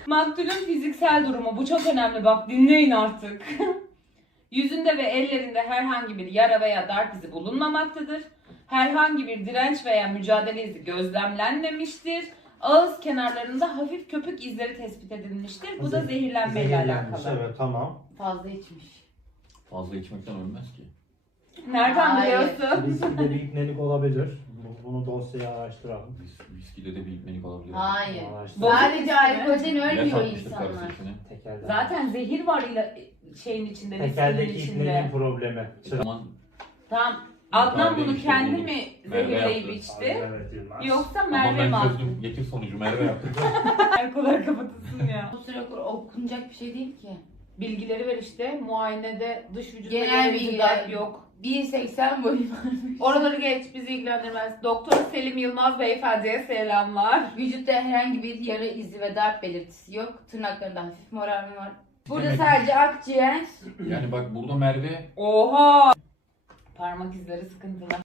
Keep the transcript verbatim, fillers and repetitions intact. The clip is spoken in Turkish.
Maktulün fiziksel durumu. Bu çok önemli, bak dinleyin artık. Yüzünde ve ellerinde herhangi bir yara veya darp izi bulunmamaktadır. Herhangi bir direnç veya mücadele izi gözlemlenmemiştir. Ağız kenarlarında hafif köpük izleri tespit edilmiştir. Bu da zehirlenmeyle Zehirlenmiş, alakalı. evet, tamam. Fazla içmiş. Fazla içmekten ölmez ki. Nereden Hayır. biliyorsun? Viskide bir iknelik olabilir. Bu- Bunu dosyaya araştıralım. Vis- Viskide de bir ikmelik olabilir. Hayır. Araştıralım. Sadece alkolden İlaç ölmüyor atmıştır karısı insanlar. içine. Tekerden. Zaten zehir var ila şeyin içinde, viskinin Tekerdeki içinde. iknenin problemi. E tamam. Tamam. Adnan Merve bunu işte kendi buldu. mi Merve zehirleyip yaptı. içti? Evet, Yılmaz. Yoksa Ama Merve mi ben attı? çözdüm. Getir sonucu Merve yaptı. Alkoller kapatasın ya. Bu süre okunacak bir şey değil ki. Bilgileri ver işte. Muayenede dış vücutta Genel yaralayıcı bilgiler. darp yok. bir seksen boyu varmış. Oraları geç, bizi ilgilendirmez. Doktor Selim Yılmaz beyefendiye selamlar. Vücutta herhangi bir yara izi ve darp belirtisi yok. Tırnaklarında hafif morarma var. Burada Demek- sadece akciğer. Yani bak burada Merve Oha! Parmak izleri sıkıntılı.